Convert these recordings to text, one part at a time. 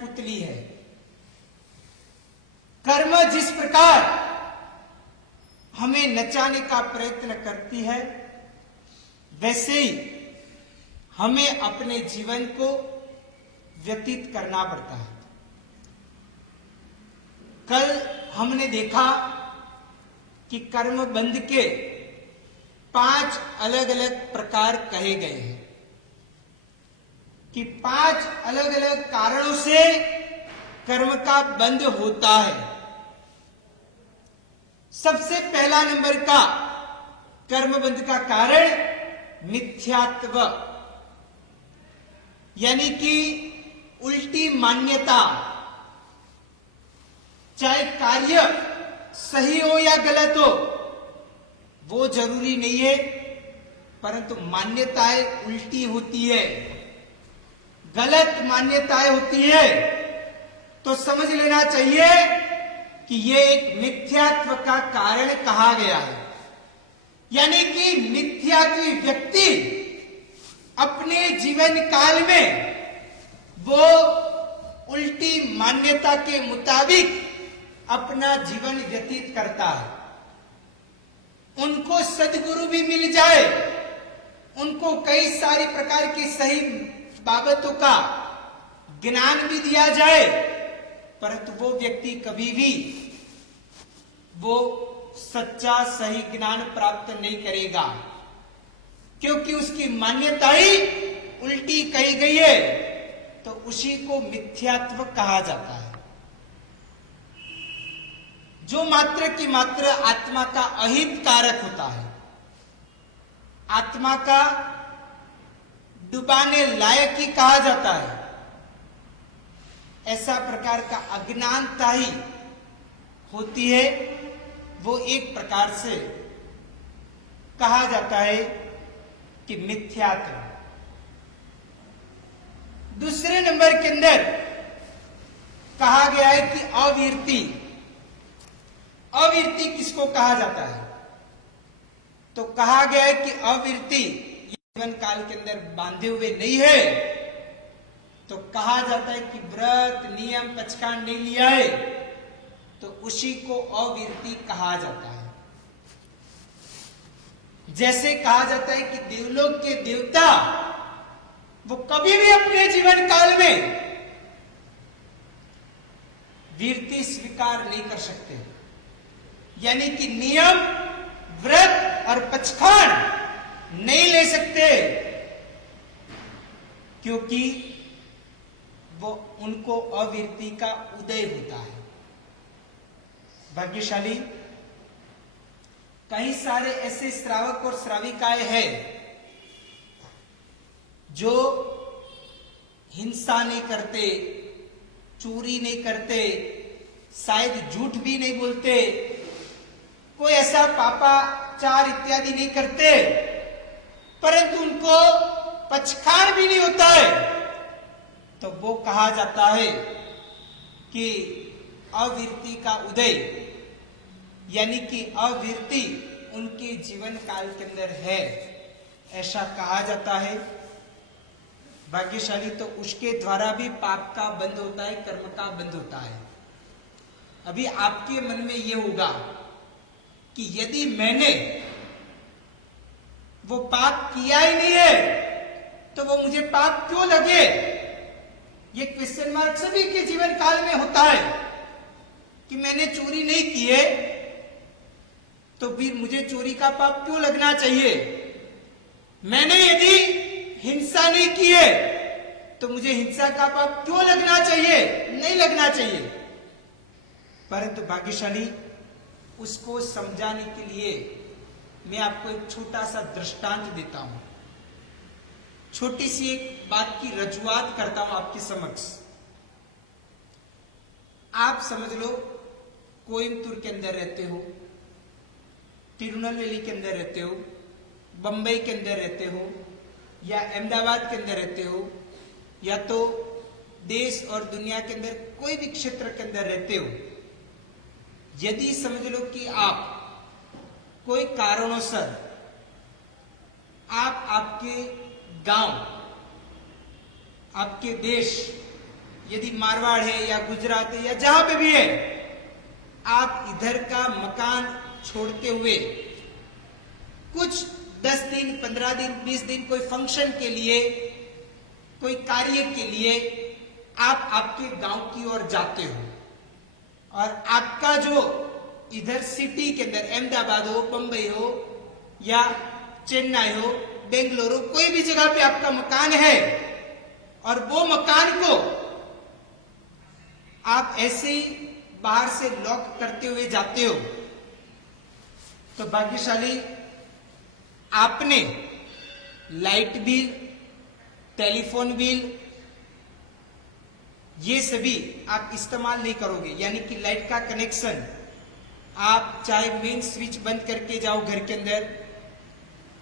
पुतली है। कर्म जिस प्रकार हमें नचाने का प्रयत्न करती है, वैसे ही हमें अपने जीवन को व्यतीत करना पड़ता है। कल हमने देखा कि कर्म बंध के 5 अलग अलग प्रकार कहे गए हैं कि 5 अलग अलग कारणों से कर्म का बंध होता है। सबसे पहला नंबर का कर्म बंध का कारण मिथ्यात्व, यानी कि उल्टी मान्यता। चाहे कार्य सही हो या गलत हो, वो जरूरी नहीं है, परंतु मान्यताएं उल्टी होती है, गलत मान्यताएं होती है, तो समझ लेना चाहिए कि ये एक मिथ्यात्व का कारण कहा गया है। यानी कि मिथ्यात्वी व्यक्ति अपने जीवन काल में वो उल्टी मान्यता के मुताबिक अपना जीवन व्यतीत करता है। उनको सद्गुरु भी मिल जाए, उनको कई सारी प्रकार की सही बाबतों का ज्ञान भी दिया जाए, परंतु वो व्यक्ति कभी भी वो सच्चा सही ज्ञान प्राप्त नहीं करेगा, क्योंकि उसकी मान्यता ही उल्टी कही गई है। तो उसी को मिथ्यात्व कहा जाता है, जो मात्र की मात्र आत्मा का अहित कारक होता है, आत्मा का डुबाने लायक ही कहा जाता है। ऐसा प्रकार का अज्ञानता ही होती है, वो एक प्रकार से कहा जाता है कि मिथ्यात्व। दूसरे नंबर के अंदर कहा गया है कि अवीरति। अवीरति किसको कहा जाता है? तो कहा गया है कि अवीरति जीवन काल के अंदर बांधे हुए नहीं है, तो कहा जाता है कि व्रत नियम पचकान नहीं लिया है, तो उसी को अवीरति कहा जाता है। जैसे कहा जाता है कि देवलोक के देवता वो कभी भी अपने जीवन काल में वीरति स्वीकार नहीं कर सकते, यानी कि नियम व्रत और पचखान नहीं ले सकते, क्योंकि वो उनको अवीरति का उदय होता है। भाग्यशाली कई सारे ऐसे श्रावक और श्राविकाएं हैं जो हिंसा नहीं करते, चोरी नहीं करते, शायद झूठ भी नहीं बोलते, कोई ऐसा पापाचार इत्यादि नहीं करते, परंतु उनको पचखान भी नहीं होता है, तो वो कहा जाता है कि अवीरति का उदय, यानी कि अवीरति उनके जीवन काल के अंदर है, ऐसा कहा जाता है। भाग्यशाली तो उसके द्वारा भी पाप का बंध होता है, कर्म का बंध होता है। अभी आपके मन में यह होगा कि यदि मैंने वो पाप किया ही नहीं है, तो वो मुझे पाप क्यों लगे? ये क्वेश्चन मार्क सभी के जीवन काल में होता है कि मैंने चोरी नहीं की है, तो फिर मुझे चोरी का पाप क्यों लगना चाहिए? मैंने यदि हिंसा नहीं की है, तो मुझे हिंसा का पाप क्यों लगना चाहिए? नहीं लगना चाहिए। परंतु भाग्यशाली उसको समझाने के लिए मैं आपको एक छोटा सा दृष्टांत देता हूं, छोटी सी एक बात की रजुआत करता हूं आपके समक्ष। आप समझ लो कोयम्बतूर के अंदर रहते हो, तिरुनेलवेली के अंदर रहते हो, बंबई के अंदर रहते हो, या अहमदाबाद के अंदर रहते हो, या तो देश और दुनिया के अंदर कोई भी क्षेत्र के अंदर रहते हो। यदि समझ लो कि आप कोई कारणोंसर आप आपके गांव, आपके देश यदि मारवाड़ है या गुजरात है या जहां पे भी है, आप इधर का मकान छोड़ते हुए कुछ 10 दिन, 15 दिन, 20 दिन कोई फंक्शन के लिए, कोई कार्य के लिए आप आपके गांव की ओर जाते हो, और आपका जो इधर सिटी के अंदर अहमदाबाद हो, बंबई हो या चेन्नई हो, बेंगलुरु, कोई भी जगह पे आपका मकान है, और वो मकान को आप ऐसे ही बाहर से लॉक करते हुए जाते हो, तो भाग्यशाली आपने लाइट बिल, टेलीफोन बिल, ये सभी आप इस्तेमाल नहीं करोगे। यानी कि लाइट का कनेक्शन आप चाहे मेन स्विच बंद करके जाओ घर के अंदर,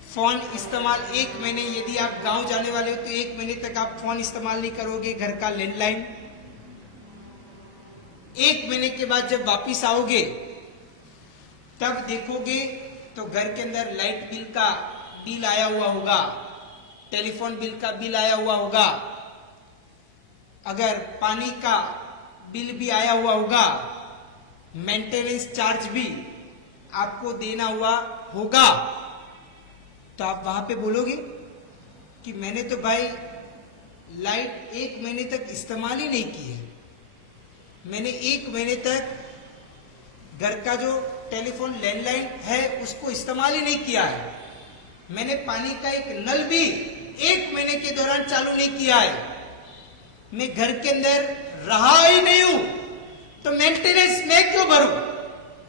फोन इस्तेमाल 1 महीने, यदि आप गांव जाने वाले हो तो 1 महीने तक आप फोन इस्तेमाल नहीं करोगे, घर का लैंडलाइन। 1 महीने के बाद जब वापिस आओगे तब देखोगे तो घर के अंदर लाइट बिल का बिल आया हुआ होगा, टेलीफोन बिल का बिल आया हुआ होगा, अगर पानी का बिल भी आया हुआ होगा, मेंटेनेंस चार्ज भी आपको देना हुआ होगा। तो आप वहां पे बोलोगे कि मैंने तो भाई लाइट 1 महीने तक इस्तेमाल ही नहीं की है, मैंने 1 महीने तक घर का जो टेलीफोन लैंडलाइन है उसको इस्तेमाल ही नहीं किया है, मैंने पानी का एक नल भी 1 महीने के दौरान चालू नहीं किया है, मैं घर के अंदर रहा ही नहीं हूं, तो मेंटेनेंस मैं क्यों भरूं,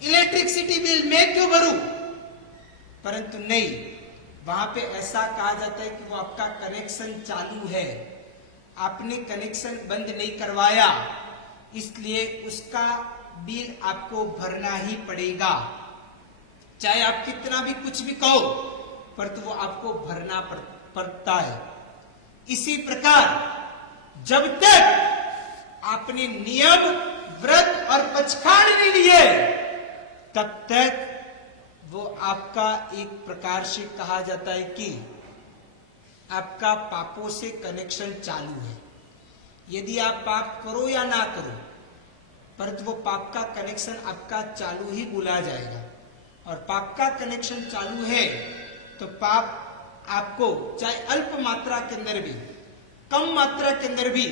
इलेक्ट्रिसिटी बिल मैं क्यों भरूं। परंतु नहीं, वहां पे ऐसा कहा जाता है कि वो आपका कनेक्शन चालू है, आपने कनेक्शन बंद नहीं करवाया, इसलिए उसका बिल आपको भरना ही पड़ेगा, चाहे आप कितना भी कुछ भी कहो, पर तो वो आपको भरना पड़ता है। इसी प्रकार जब तक आपने नियम, व्रत और पचखाड़ नहीं लिए, तब तक वो आपका एक प्रकार से कहा जाता है कि आपका पापों से कनेक्शन चालू है। यदि आप पाप करो या ना करो, परंतु वो पाप का कनेक्शन आपका चालू ही बोला जाएगा, और पाप का कनेक्शन चालू है तो पाप आपको चाहे अल्प मात्रा के अंदर भी, कम मात्रा के अंदर भी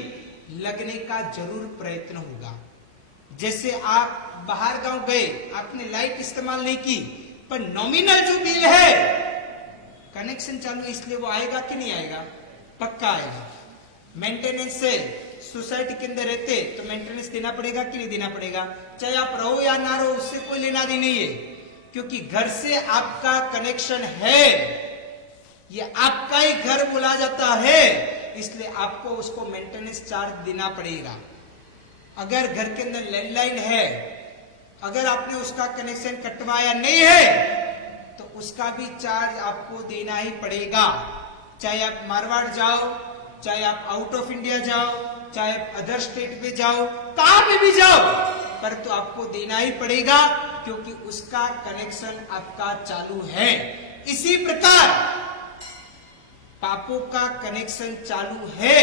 लगने का जरूर प्रयत्न होगा। जैसे आप बाहर गांव गए, आपने लाइट इस्तेमाल नहीं की, पर नॉमिनल जो बिल है, कनेक्शन चालू है, इसलिए वो आएगा कि नहीं आएगा, पक्का आएगा। मेंटेनेंस से सोसाइटी के अंदर रहते तो मेंटेनेंस देना पड़ेगा कि नहीं देना पड़ेगा, चाहे आप रहो या ना रहो, उससे कोई लेना देना नहीं है, क्योंकि घर से आपका कनेक्शन है, ये आपका ही घर बोला जाता है, इसलिए आपको उसको मेंटेनेंस चार्ज देना पड़ेगा। अगर घर के अंदर लैंडलाइन है, अगर आपने उसका कनेक्शन कटवाया नहीं है, तो उसका भी चार्ज आपको देना ही पड़ेगा, चाहे आप मारवाड़ जाओ, चाहे आप आउट ऑफ इंडिया जाओ, चाहे आप अदर स्टेट में जाओ, कहां पे भी जाओ, पर तो आपको देना ही पड़ेगा, क्योंकि उसका कनेक्शन आपका चालू है। इसी प्रकार पापों का कनेक्शन चालू है,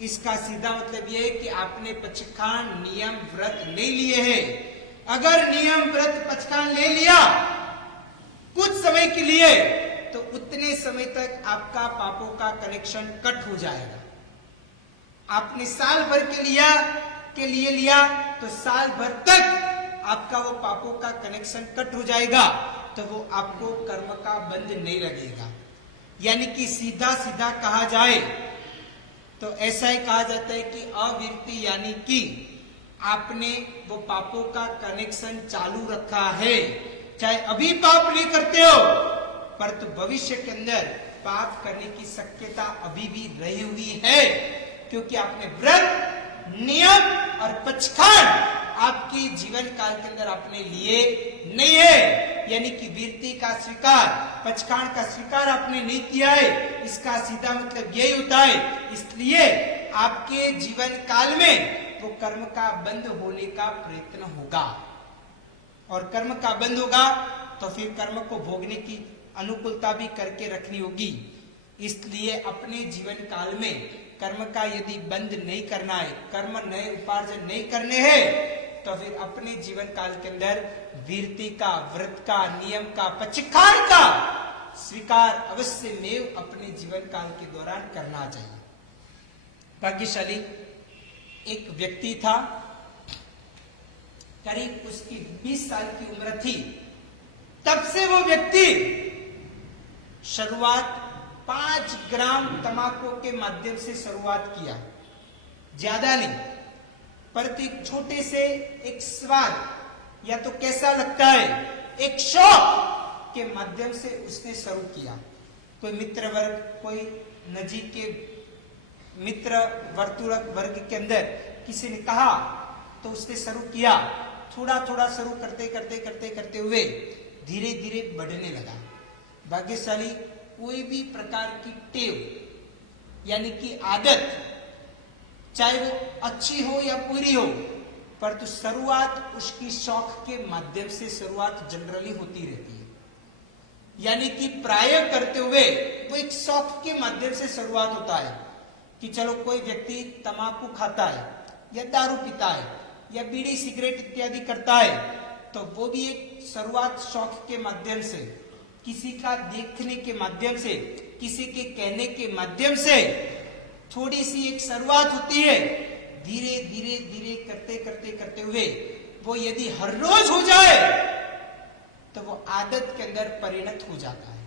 इसका सीधा मतलब यह है कि आपने पचखान, नियम, व्रत नहीं लिए हैं। अगर नियम, व्रत, पचखान ले लिया कुछ समय के लिए, तो उतने समय तक आपका पापों का कनेक्शन कट हो जाएगा। आपने साल भर के लिए लिया तो साल भर तक आपका वो पापों का कनेक्शन कट हो जाएगा, तो वो आपको कर्म का बंध नहीं लगेगा। यानी कि सीधा सीधा कहा जाए तो ऐसा ही कहा जाता है कि अविरति, यानी कि आपने वो पापों का कनेक्शन चालू रखा है, चाहे अभी पाप नहीं करते हो, पर तो भविष्य के अंदर पाप करने की शक्यता अभी भी रही हुई है, क्योंकि आपने व्रत, नियम और पचखान आपके जीवन काल के अंदर आपने लिए नहीं है। यानी कि वीरती का स्वीकार, पचखान का स्वीकार आपने नहीं किया है, इसका सीधा मतलब यही होता है। इसलिए आपके जीवन काल में वो कर्म का बंद होने का प्रयत्न होगा, और कर्म का बंद होगा तो फिर कर्म को भोगने की अनुकूलता भी करके रखनी होगी। इसलिए अपने जीवन काल में कर्म का यदि बंद नहीं करना है, कर्म नए उपार्जन नहीं करने हैं, तो फिर अपने जीवन काल के अंदर वीरती का, व्रत का, नियम का, पचिकार का स्वीकार अवश्य में अपने जीवन काल के दौरान करना चाहिए। भाग्यशाली एक व्यक्ति था, करीब उसकी 20 साल की उम्र थी। तब से वो व्यक्ति शुरुआत 5 ग्राम तंबाकू के माध्यम से शुरुआत किया, ज्यादा नहीं, परंतु एक छोटे से एक स्वाद या तो कैसा लगता है, एक शौक के माध्यम से उसने शुरू किया। कोई मित्र वर्ग, कोई नजीक के मित्र वर्तुल वर्ग के अंदर किसी ने कहा तो उसने शुरू किया। थोड़ा थोड़ा शुरू करते करते करते करते हुए धीरे धीरे बढ़ने लगा। भाग्यशाली कोई भी प्रकार की टेव यानी कि आदत, चाहे वो अच्छी हो या बुरी हो, पर तो शुरुआत उसकी शौक के माध्यम से शुरुआत जनरली होती रहती है। यानी कि प्राय करते हुए वो एक शौक के माध्यम से शुरुआत होता है कि चलो कोई व्यक्ति तंबाकू खाता है या दारू पीता है या बीड़ी सिगरेट इत्यादि करता है, तो वो भी एक शुरुआत शौक के माध्यम से, किसी का देखने के माध्यम से, किसी के कहने के माध्यम से थोड़ी सी एक शुरुआत होती है। धीरे धीरे धीरे करते करते करते हुए वो यदि हर रोज हो जाए तो वो आदत के अंदर परिणत हो जाता है।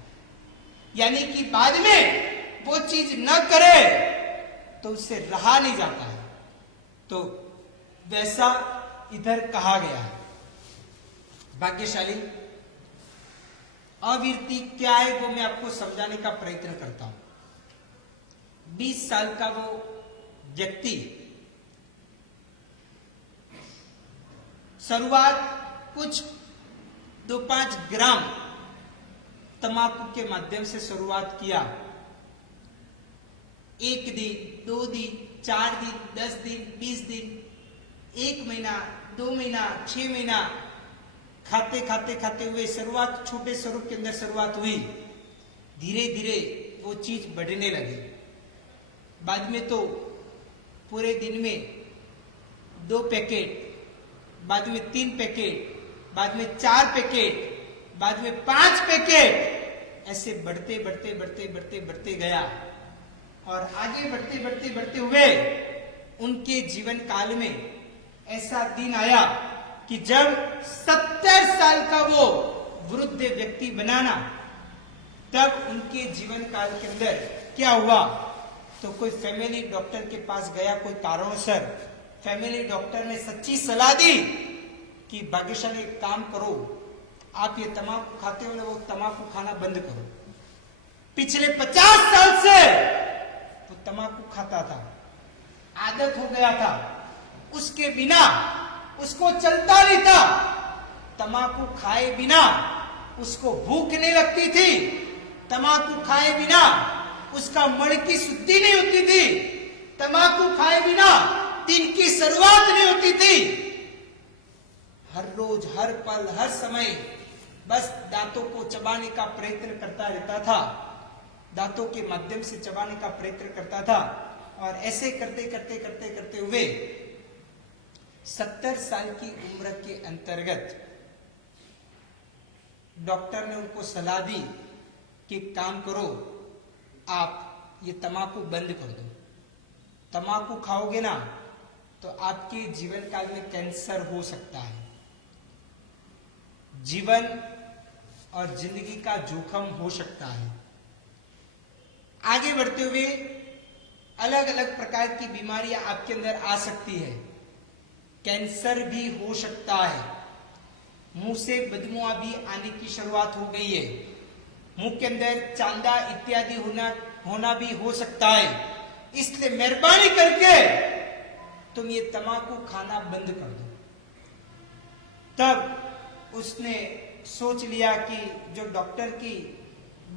यानी कि बाद में वो चीज न करे तो उससे रहा नहीं जाता है। तो वैसा इधर कहा गया है। भाग्यशाली अवीरती क्या है वो मैं आपको समझाने का प्रयत्न करता हूं। 20 साल का वो व्यक्ति शुरुआत कुछ 2-5 ग्राम तंबाकू के माध्यम से शुरुआत किया। 1 दिन, 2 दिन, 4 दिन, 10 दिन, 20 दिन, 1 महीना, 2 महीना, 6 महीना खाते खाते खाते हुए शुरुआत छोटे स्वरूप के अंदर शुरुआत हुई। धीरे धीरे वो चीज बढ़ने लगी। बाद में तो पूरे दिन में 2 पैकेट, बाद में 3 पैकेट, बाद में 4 पैकेट, बाद में 5 पैकेट, ऐसे बढ़ते बढ़ते बढ़ते बढ़ते बढ़ते गया। और आगे बढ़ते बढ़ते बढ़ते हुए उनके जीवन काल में ऐसा दिन आया कि जब 70 साल का वो वृद्ध व्यक्ति बनाना, तब उनके जीवन काल के अंदर क्या हुआ, तो कोई फैमिली डॉक्टर के पास गया। कोई कारणवश फैमिली डॉक्टर ने सच्ची सलाह दी कि भाग्यशाली एक काम करो, आप ये तंबाकू खाते हो ना, वो तंबाकू खाना बंद करो। पिछले 50 साल से वो तंबाकू खाता था, आदत हो गया था, उसके बिना उसको चलता नहीं था। तंबाकू खाए बिना उसको भूख नहीं लगती थी, तंबाकू खाए बिना उसका मन की शुद्धि नहीं होती थी, तंबाकू खाए बिना दिन की शुरुआत नहीं होती थी। हर रोज, हर पल, हर समय बस दांतों को चबाने का प्रयत्न करता रहता था, दांतों के माध्यम से चबाने का प्रयत्न करता था। और ऐसे करते करते करते करते हुए 70 साल की उम्र के अंतर्गत डॉक्टर ने उनको सलाह दी कि काम करो, आप ये तंबाकू बंद कर दो। तंबाकू खाओगे ना तो आपके जीवन काल में कैंसर हो सकता है, जीवन और जिंदगी का जोखिम हो सकता है। आगे बढ़ते हुए अलग अलग प्रकार की बीमारियां आपके अंदर आ सकती है, कैंसर भी हो सकता है, मुंह से बदबू भी आने की शुरुआत हो गई है, मुंह के अंदर चांदा इत्यादि होना भी हो सकता है। इसलिए मेहरबानी करके तुम ये तंबाकू खाना बंद कर दो। तब उसने सोच लिया कि जो डॉक्टर की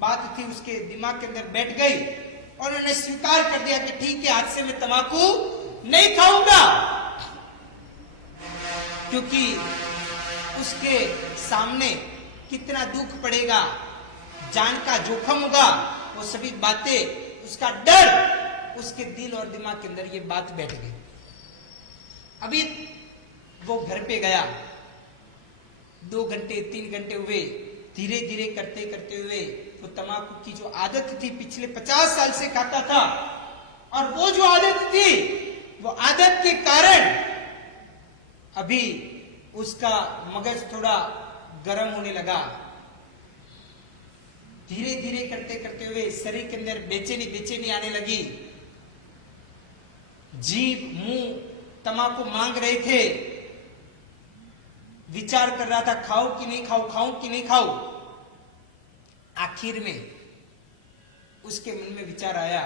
बात थी उसके दिमाग के अंदर बैठ गई और उन्होंने स्वीकार कर दिया कि ठीक है, आज से मैं तंबाकू नहीं खाऊंगा, क्योंकि उसके सामने कितना दुख पड़ेगा, जान का जोखिम होगा, वो सभी बातें, उसका डर उसके दिल और दिमाग के अंदर ये बात बैठ गई। अभी वो घर पे गया, 2 घंटे 3 घंटे हुए, धीरे धीरे करते करते हुए वो तंबाकू की जो आदत थी पिछले 50 साल से खाता था, और वो जो आदत थी वो आदत के कारण अभी उसका मगज थोड़ा गर्म होने लगा। धीरे धीरे करते करते हुए शरीर के अंदर बेचैनी आने लगी। जीभ मुंह तंबाकू मांग रहे थे, विचार कर रहा था खाऊं कि नहीं खाऊं, खाऊं कि नहीं खाऊं। आखिर में उसके मन में विचार आया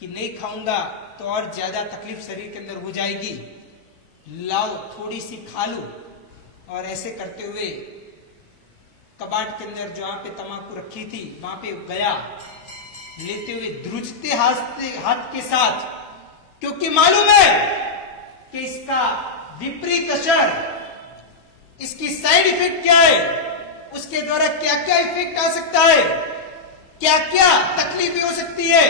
कि नहीं खाऊंगा तो और ज्यादा तकलीफ शरीर के अंदर हो जाएगी, लाओ थोड़ी सी खा लूं। और ऐसे करते हुए कबाड़ के अंदर जहां पे तंबाकू रखी थी वहां पे गया, लेते हुए ध्रुजते हाथ के साथ, क्योंकि मालूम है कि इसका विपरीत असर, इसकी साइड इफेक्ट क्या है, उसके द्वारा क्या क्या इफेक्ट आ सकता है, क्या क्या तकलीफें हो सकती है,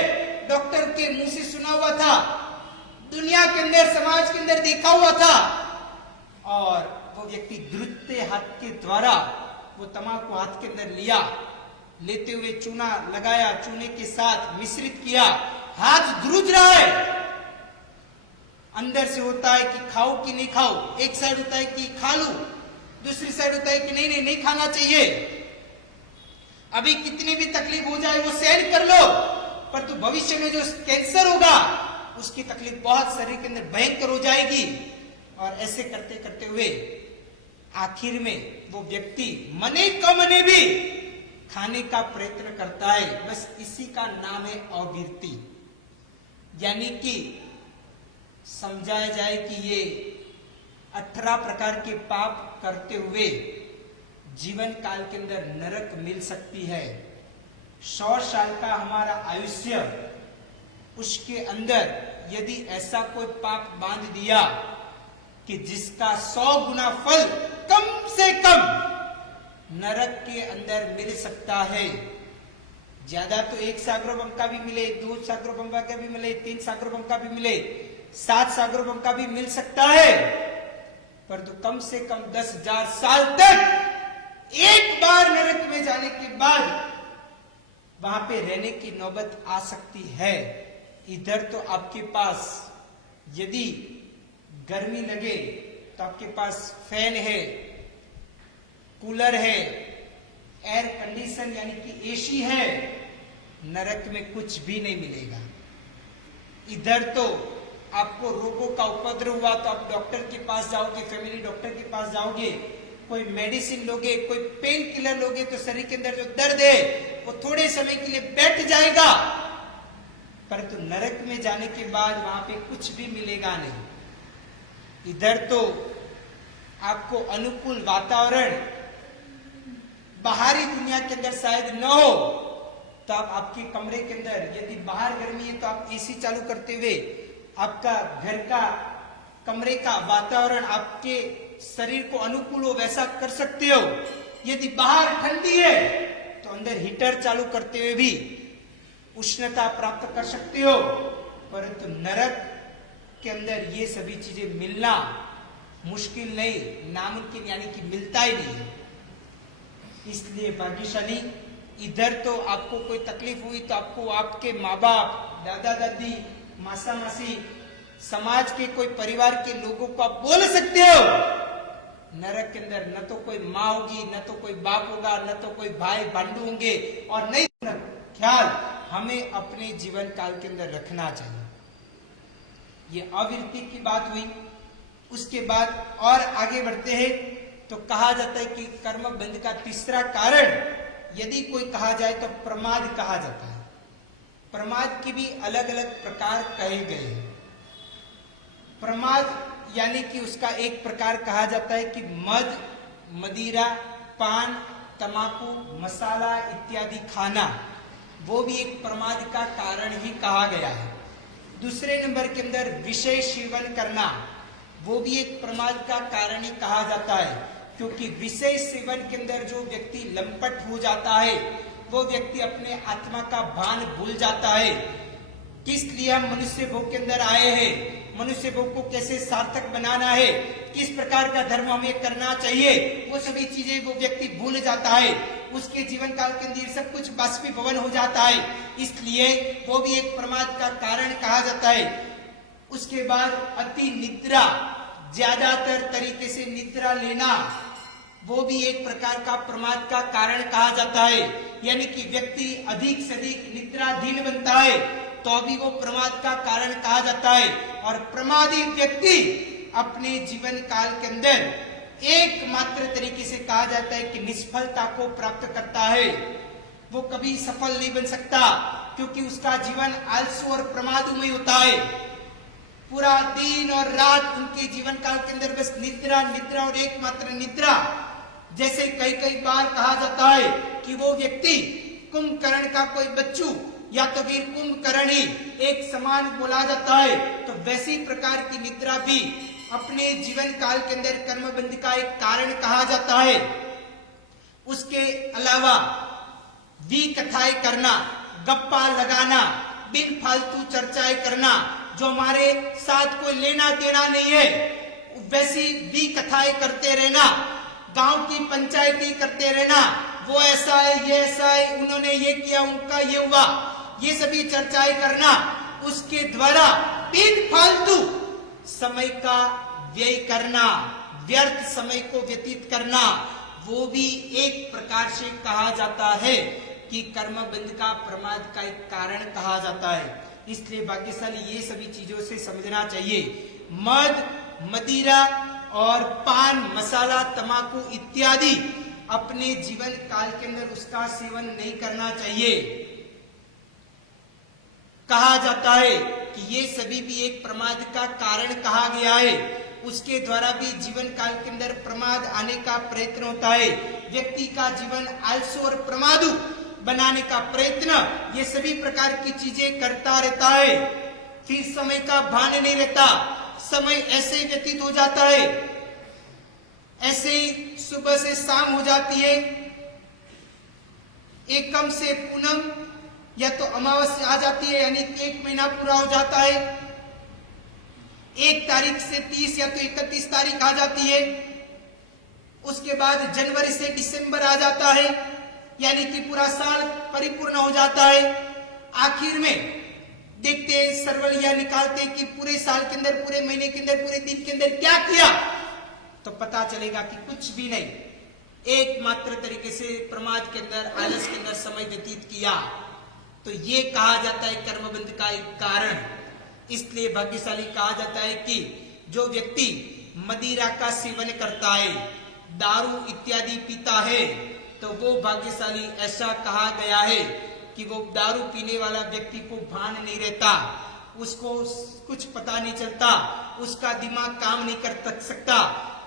डॉक्टर के मुंह से सुना हुआ था, दुनिया के अंदर समाज के अंदर देखा हुआ था। और वो व्यक्ति ध्रुजते हाथ के द्वारा वो तंबाकू हाथ के अंदर लिया, लेते हुए चूना लगाया, चूने के साथ मिश्रित किया, हाथ ध्रुज रहा है। अंदर से होता है कि खाओ कि नहीं खाओ, एक साइड होता है कि खा लूं, दूसरी साइड होता है कि नहीं नहीं नहीं खाना चाहिए, अभी कितनी भी तकलीफ हो जाए वो सहन कर लो, पर तो भविष्य में जो कैंसर होगा उसकी तकलीफ बहुत शरीर के अंदर भयंकर हो जाएगी। और ऐसे करते करते हुए आखिर में वो व्यक्ति मने कमने भी खाने का प्रयत्न करता है। बस इसी का नाम है अविरति, यानी कि समझाया जाए कि ये 18 प्रकार के पाप करते हुए जीवन काल के अंदर नरक मिल सकती है। 100 साल का हमारा आयुष्य, उसके अंदर यदि ऐसा कोई पाप बांध दिया कि जिसका 100 गुना फल कम से कम नरक के अंदर मिल सकता है। ज्यादा तो 1 सागरोबम का भी मिले, 2 सागरोबम का भी मिले, 3 सागरोबम का भी मिले, 7 सागरोबम का भी मिल सकता है, पर तो कम से कम 10,000 साल तक एक बार नरक में जाने के बाद वहां पे रहने की नौबत आ सकती है। इधर तो आपके पास यदि गर्मी लगे तो आपके पास फैन है, कूलर है, एयर कंडीशन यानी कि एसी है, नरक में कुछ भी नहीं मिलेगा। इधर तो आपको रोगों का उपद्रव हुआ तो आप डॉक्टर के पास जाओगे, फैमिली डॉक्टर के पास जाओगे, कोई मेडिसिन लोगे, कोई पेन किलर लोगे तो शरीर के अंदर जो दर्द है वो थोड़े समय के लिए बैठ जाएगा, परंतु नरक में जाने के बाद वहां पे कुछ भी मिलेगा नहीं। इधर तो आपको अनुकूल वातावरण बाहरी दुनिया के अंदर शायद न हो, तो आप आपके कमरे के अंदर यदि बाहर गर्मी है तो आप एसी चालू करते हुए आपका घर का कमरे का वातावरण आपके शरीर को अनुकूल हो वैसा कर सकते हो। यदि बाहर ठंडी है तो अंदर हीटर चालू करते हुए भी उष्णता प्राप्त कर सकते हो, परंतु नरक के अंदर ये सभी चीजें मिलना मुश्किल नहीं, नामुमकिन यानी कि मिलता ही नहीं। इसलिए भाग्यशाली, इधर तो आपको कोई तकलीफ हुई तो आपको आपके माँ बाप, दादा दादी, मासा मासी, समाज के कोई परिवार के लोगों को आप बोल सकते हो। नरक के अंदर न तो कोई माँ होगी, न तो कोई बाप होगा, न तो कोई भाई भांडू होंगे, और नहीं ख्याल हमें अपने जीवन काल के अंदर रखना चाहिए। ये अविरति की बात हुई। उसके बाद और आगे बढ़ते हैं तो कहा जाता है कि कर्म बंध का तीसरा कारण यदि कोई कहा जाए तो प्रमाद कहा जाता है। प्रमाद के भी अलग अलग प्रकार कहे गए हैं। प्रमाद यानी कि उसका एक प्रकार कहा जाता है कि मद, मदिरा, पान, तंबाकू, मसाला इत्यादि खाना, वो भी एक प्रमाद का कारण ही कहा गया है। दूसरे नंबर के अंदर विषय सेवन करना, वो भी एक प्रमाद का कारण ही कहा जाता है, क्योंकि विषय सेवन के अंदर जो व्यक्ति लंपट हो जाता है वो व्यक्ति अपने आत्मा का भान भूल जाता है। किस लिए हम मनुष्य भोग के अंदर आए हैं, मनुष्य भोग को कैसे सार्थक बनाना है, किस प्रकार का धर्म हमें करना चाहिए, वो सभी चीजें वो व्यक्ति भूल जाता है। उसके जीवन काल के अंदर सब कुछ बाष्पीभवन हो जाता है, इसलिए वो भी एक प्रमाद का कारण कहा जाता है। उसके बाद अति निद्रा, ज्यादातर तरीके से निद्रा लेना, वो भी एक प्रकार का प्रमाद का कारण कहा जाता है। यानी कि व्यक्ति अधिक से अधिक निद्राधीन बनता है तो भी वो प्रमाद का कारण कहा जाता है। और प्रमादी व्यक्ति अपने जीवन काल के अंदर एकमात्र तरीके से कहा जाता है कि निष्फलता को प्राप्त करता है। वो कभी सफल नहीं बन सकता क्योंकि उसका जीवन आलसू और प्रमादमय होता है। पूरा दिन और रात उनके जीवन काल के अंदर बस निद्रा निद्रा और एकमात्र निद्रा। जैसे कई कई बार कहा जाता है कि वो व्यक्ति कुंभकर्ण का कोई बच्चू या तो वीर कुंभकर्ण ही एक समान बोला जाता है, तो वैसी प्रकार की निद्रा भी अपने जीवन काल के अंदर कर्मबंध का एक कारण कहा जाता है। उसके अलावा विकथाएं करना, गप्पा लगाना, बिन फालतू चर्चाएं करना, जो हमारे साथ कोई लेना देना नहीं है, वैसी विकथाएं करते रहना, गांव की पंचायती करते रहना, वो ऐसा है, ये ऐसा है, उन्होंने ये किया, उनका ये हुआ, ये सभी चर्चाएं करना, उसके द्वारा बिन फालतू समय का व्यय करना, व्यर्थ समय को व्यतीत करना, वो भी एक प्रकार से कहा जाता है कि कर्मबंध का प्रमाद का एक कारण कहा जाता है। इसलिए भाग्यशाली ये सभी चीजों से समझना चाहिए। मद, मदिरा और पान, मसाला, तंबाकू इत्यादि अपने जीवन काल के अंदर उसका सेवन नहीं करना चाहिए। कहा जाता है कि ये सभी भी एक प्रमाद का कारण कहा गया है। उसके द्वारा भी जीवन काल के अंदर प्रमाद आने का प्रयत्न होता है। व्यक्ति का जीवन आलसू और प्रमादु बनाने का प्रयत्न, ये सभी प्रकार की चीजें करता रहता है। फिर समय का भान नहीं रहता, समय ऐसे ही व्यतीत हो जाता है, ऐसे ही सुबह से शाम हो जाती है, एकम से पूनम या तो अमावस्या आ जाती है, यानी एक महीना पूरा हो जाता है, 1 तारीख से 30 या तो 31 तारीख आ जाती है, उसके बाद जनवरी से दिसंबर आ जाता है, यानी कि पूरा साल परिपूर्ण हो जाता है। आखिर में देखते सर्वलिया निकालते कि पूरे साल के अंदर, पूरे महीने के अंदर, पूरे दिन के अंदर क्या किया, तो पता चलेगा कि कुछ भी नहीं, एकमात्र तरीके से प्रमाद के अंदर, आलस के अंदर समय व्यतीत किया। तो ये कहा जाता है कर्मबंध का एक कारण। इसलिए भाग्यशाली कहा जाता है कि जो व्यक्ति मदिरा का सेवन करता है, दारू इत्यादि पीता है, तो वो भाग्यशाली। ऐसा कहा गया है कि वो दारू पीने वाला व्यक्ति को भान नहीं रहता, उसको कुछ पता नहीं चलता, उसका दिमाग काम नहीं कर सकता।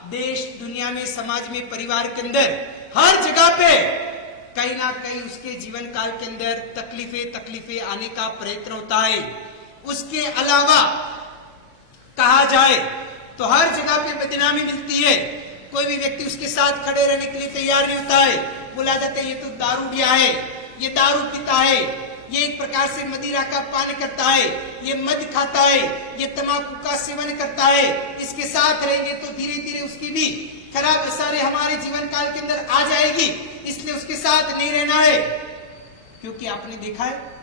देश दुनिया में, समाज में, परिवार के अंदर हर जगह पे कहीं ना कहीं उसके जीवन काल के अंदर तकलीफें आने का प्रयत्न होता है। उसके अलावा कहा जाए तो हर जगह पे बदनामी मिलती है। कोई भी व्यक्ति उसके साथ खड़े रहने के लिए तैयार नहीं होता है। बोला जाता है ये तो दारू पिया है, ये दारू पीता है, ये एक प्रकार से मदिरा का पान करता है, ये मद खाता है, ये तंबाकू का सेवन करता है। इसके साथ रहेंगे तो धीरे धीरे उसकी भी खराब असर हमारे जीवन काल के अंदर आ जाएगी, इसलिए उसके साथ नहीं रहना है। क्योंकि आपने देखा है,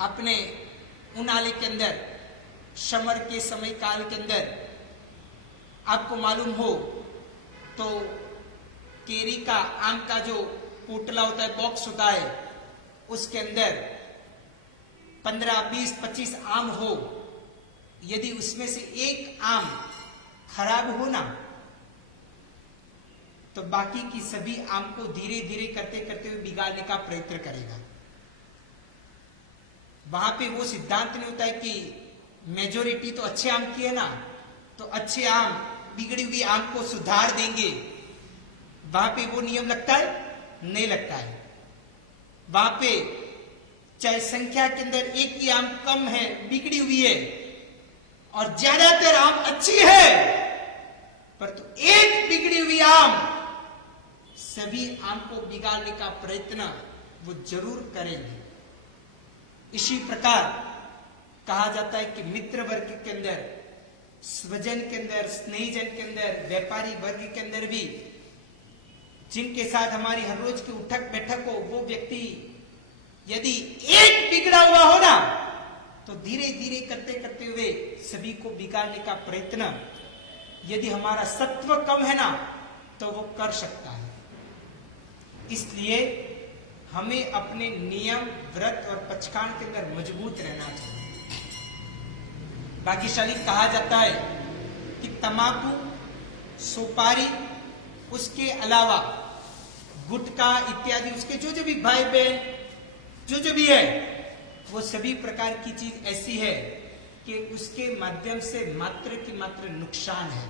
आपने उनाले के अंदर समर के समय काल के अंदर आपको मालूम हो तो केरी का, आम का जो पोटला होता है, बॉक्स होता है, उसके अंदर 15, 20, 25 आम हो, यदि उसमें से एक आम खराब हो ना, तो बाकी की सभी आम को धीरे धीरे करते करते हुए बिगाड़ने का प्रयत्न करेगा। वहां पे वो सिद्धांत नहीं होता है कि मेजोरिटी तो अच्छे आम की है ना, तो अच्छे आम बिगड़ी हुई आम को सुधार देंगे। वहां पे वो नियम लगता है? नहीं लगता है। वहां पे चाहे संख्या के अंदर एक ही आम कम है, बिगड़ी हुई है, और ज्यादातर आम अच्छी है, पर तो एक बिगड़ी हुई आम सभी आम को बिगाड़ने का प्रयत्न वो जरूर करेंगे। इसी प्रकार कहा जाता है कि मित्र वर्ग के अंदर, स्वजन के अंदर, स्नेहीजन के अंदर, व्यापारी वर्ग के अंदर भी जिनके साथ हमारी हर रोज की उठक बैठक हो, वो व्यक्ति यदि एक बिगड़ा हुआ हो ना, तो धीरे धीरे करते करते हुए सभी को बिगाड़ने का प्रयत्न, यदि हमारा सत्व कम है ना, तो वो कर सकता है। इसलिए हमें अपने नियम, व्रत और पचकान के अंदर मजबूत रहना चाहिए। भाग्यशाली कहा जाता है कि तंबाकू, सुपारी, उसके अलावा गुटखा इत्यादि, उसके जो भी भाई बहन जो भी है, वो सभी प्रकार की चीज ऐसी है कि उसके माध्यम से मात्र की मात्र नुकसान है।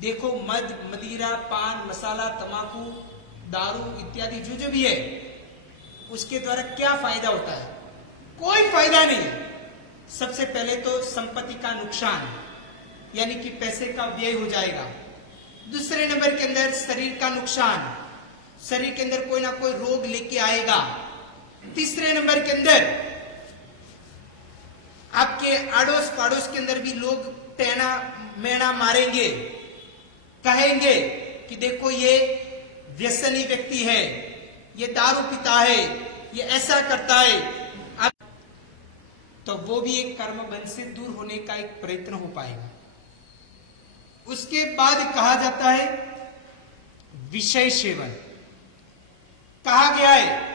देखो, मद, मदिरा, पान मसाला, तंबाकू, दारू इत्यादि जो भी है, उसके द्वारा क्या फायदा होता है? कोई फायदा नहीं है। सबसे पहले तो संपत्ति का नुकसान, यानी कि पैसे का व्यय हो जाएगा। दूसरे नंबर के अंदर शरीर का नुकसान, शरीर के अंदर कोई ना कोई रोग लेके आएगा। तीसरे नंबर के अंदर आपके आड़ोस पड़ोस के अंदर भी लोग टहना मेणा मारेंगे, कहेंगे कि देखो ये व्यसनी व्यक्ति है, ये दारू पीता है, ये ऐसा करता है। अब तो वो भी एक कर्म बंध से दूर होने का एक प्रयत्न हो पाएगा। उसके बाद कहा जाता है विषय सेवन। कहा गया है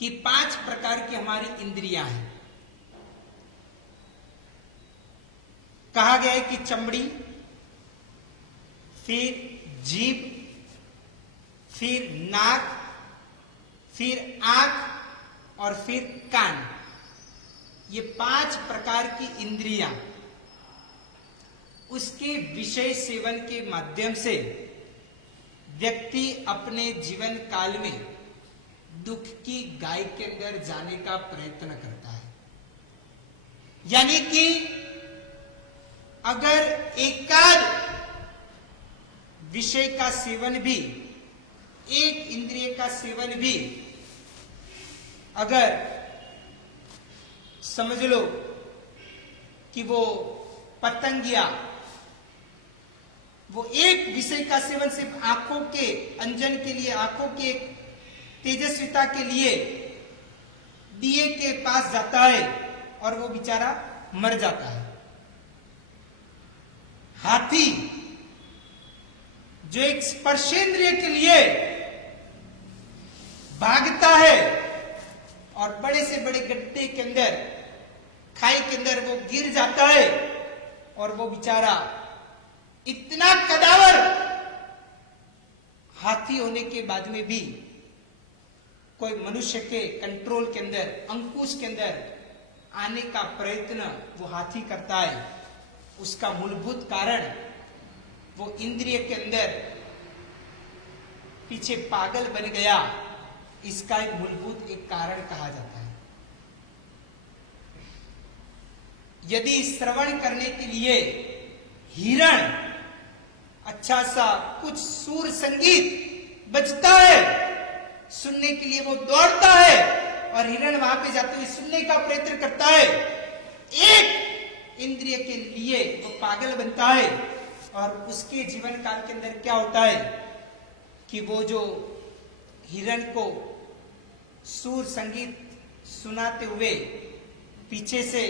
कि 5 प्रकार की हमारी इंद्रियां हैं। कहा गया है कि चमड़ी, फिर जीभ, फिर नाक, फिर आंख और फिर कान। ये 5 प्रकार की इंद्रियां उसके विषय सेवन के माध्यम से व्यक्ति अपने जीवन काल में दुख की गाय के अंदर जाने का प्रयत्न करता है। यानी कि अगर एकाध विषय का सेवन भी, एक इंद्रिय का सेवन भी अगर समझ लो कि वो पतंगिया, वो एक विषय का सेवन सिर्फ आंखों के अंजन के लिए, आंखों के तेजस्विता के लिए दिए के पास जाता है और वो बेचारा मर जाता है। हाथी जो एक स्पर्शेंद्रिय के लिए भागता है और बड़े से बड़े गड्ढे के अंदर, खाई के अंदर वो गिर जाता है और वो बेचारा इतना कदावर हाथी होने के बाद में भी कोई मनुष्य के कंट्रोल के अंदर, अंकुश के अंदर आने का प्रयत्न वो हाथी करता है। उसका मूलभूत कारण वो इंद्रिय के अंदर पीछे पागल बन गया, इसका एक मूलभूत एक कारण कहा जाता है। यदि श्रवण करने के लिए हिरण अच्छा सा कुछ सुर संगीत बजता है, सुनने के लिए वो दौड़ता है और हिरण वहां पे जाते हुए सुनने का प्रयत्न करता है। एक इंद्रिय के लिए वो पागल बनता है और उसके जीवन काल के अंदर क्या होता है कि वो जो हिरण को सुर संगीत सुनाते हुए पीछे से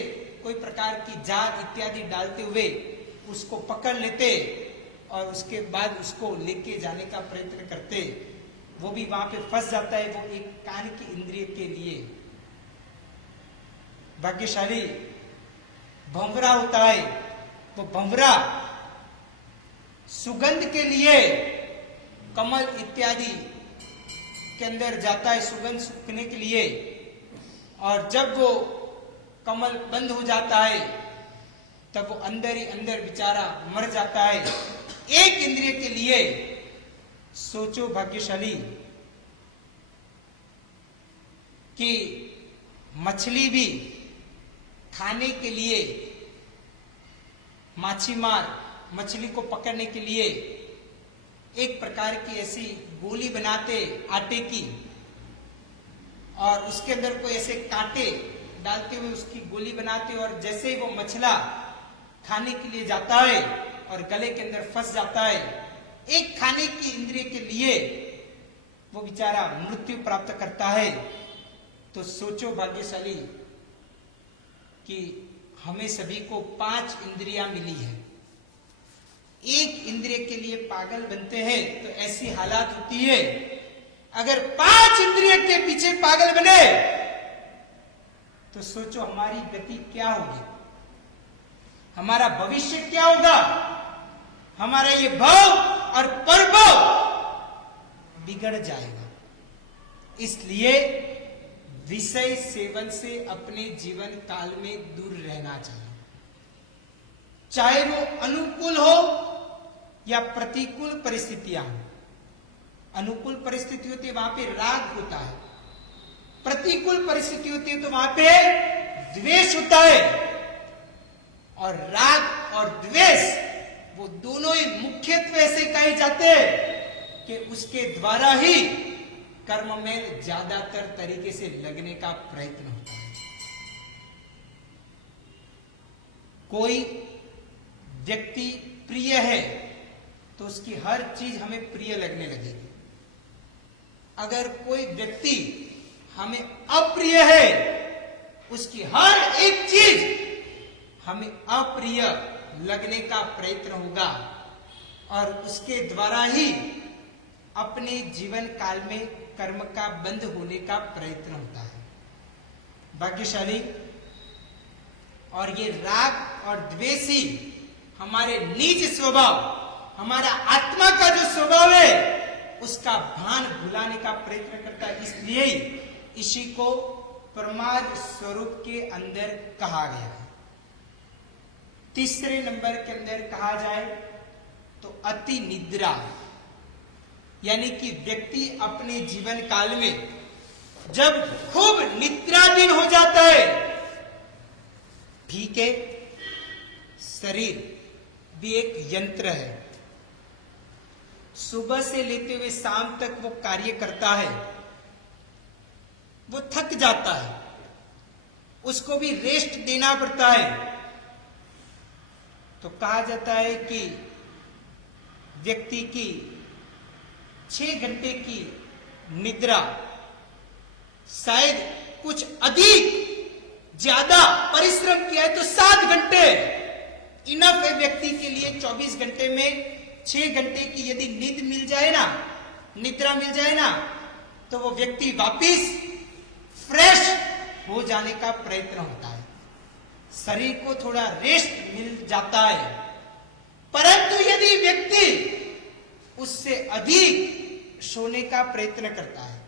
कोई प्रकार की जाल इत्यादि डालते हुए उसको पकड़ लेते और उसके बाद उसको लेके जाने का प्रयत्न करते, वो भी वहां पे फंस जाता है। वो एक कान की इंद्रिय के लिए। भाग्यशाली भंवरा होता है, वो भंवरा सुगंध के लिए कमल इत्यादि के अंदर जाता है सुगंध सूखने के लिए, और जब वो कमल बंद हो जाता है तब वो अंदर ही अंदर बेचारा मर जाता है। एक इंद्रिय के लिए। सोचो भाग्यशाली कि मछली भी खाने के लिए, माछीमार मछली को पकड़ने के लिए एक प्रकार की ऐसी गोली बनाते आटे की, और उसके अंदर कोई ऐसे कांटे डालते हुए उसकी गोली बनाते, और जैसे ही वो मछला खाने के लिए जाता है और गले के अंदर फंस जाता है, एक खाने की इंद्रिय के लिए वो बेचारा मृत्यु प्राप्त करता है। तो सोचो भाग्यशाली कि हमें सभी को 5 इंद्रियां मिली है, एक इंद्रिय के लिए पागल बनते हैं तो ऐसी हालात होती है। अगर 5 इंद्रिय के पीछे पागल बने तो सोचो हमारी गति क्या होगी, हमारा भविष्य क्या होगा, हमारा ये भव और परभव बिगड़ जाएगा। इसलिए विषय सेवन से अपने जीवन काल में दूर रहना चाहिए, चाहे वो अनुकूल हो या प्रतिकूल परिस्थितियां हो। अनुकूल परिस्थिति होती है वहां पे राग होता है, प्रतिकूल परिस्थिति होती है तो वहां पे द्वेष होता है। और राग और द्वेष वो दोनों ही मुख्यत्वे से कहे जाते हैं कि उसके द्वारा ही कर्म में ज्यादातर तरीके से लगने का प्रयत्न होता है। कोई व्यक्ति प्रिय है तो उसकी हर चीज हमें प्रिय लगने लगेगी। अगर कोई व्यक्ति हमें अप्रिय है, उसकी हर एक चीज हमें अप्रिय लगने का प्रयत्न होगा और उसके द्वारा ही अपने जीवन काल में कर्म का बंद होने का प्रयत्न होता है। भाग्यशाली और ये राग और द्वेष ही हमारे निज स्वभाव, हमारा आत्मा का जो स्वभाव है उसका भान भुलाने का प्रयत्न करता है। इसलिए इसी को परमार्थ स्वरूप के अंदर कहा गया है। तीसरे नंबर के अंदर कहा जाए तो अति निद्रा, यानी कि व्यक्ति अपने जीवन काल में जब खूब निद्राधीन हो जाता है, ठीक है, शरीर भी एक यंत्र है, सुबह से लेते हुए शाम तक वो कार्य करता है, वो थक जाता है, उसको भी रेस्ट देना पड़ता है। तो कहा जाता है कि व्यक्ति की 6 घंटे की निद्रा शायद कुछ अधिक ज्यादा परिश्रम किया है तो 7 घंटे इनफ है व्यक्ति के लिए। 24 घंटे में 6 घंटे की यदि नींद मिल जाए ना, निद्रा मिल जाए ना, तो वो व्यक्ति वापिस फ्रेश हो जाने का प्रयत्न होता है, शरीर को थोड़ा रेस्ट मिल जाता है। परंतु यदि व्यक्ति उससे अधिक सोने का प्रयत्न करता है,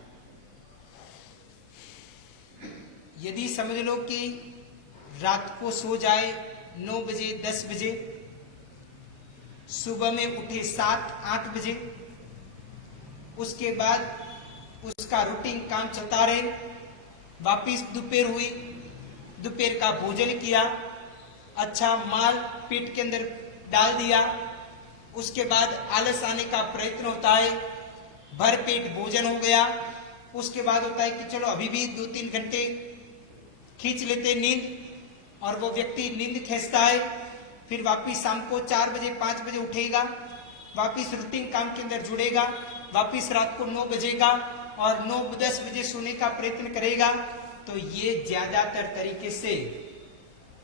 यदि समझ लो कि रात को सो जाए 9 बजे 10 बजे, सुबह में उठे 7-8 बजे, उसके बाद उसका रूटीन काम चलता रहे, वापिस दोपहर हुई, दोपहर का भोजन किया, अच्छा माल पेट के अंदर डाल दिया, उसके बाद आलस आने का प्रयत्न होता है, भर पेट भोजन हो गया, उसके बाद होता है कि चलो अभी भी 2-3 घंटे खींच लेते नींद, और वो व्यक्ति नींद खींचता है, फिर वापिस शाम को 4 बजे 5 बजे उठेगा, वापिस रूटीन काम के अंदर जुड़ेगा, वापिस रात को 9 बजेगा और 9-10 बजे सोने का प्रयत्न करेगा। तो ये ज्यादातर तरीके से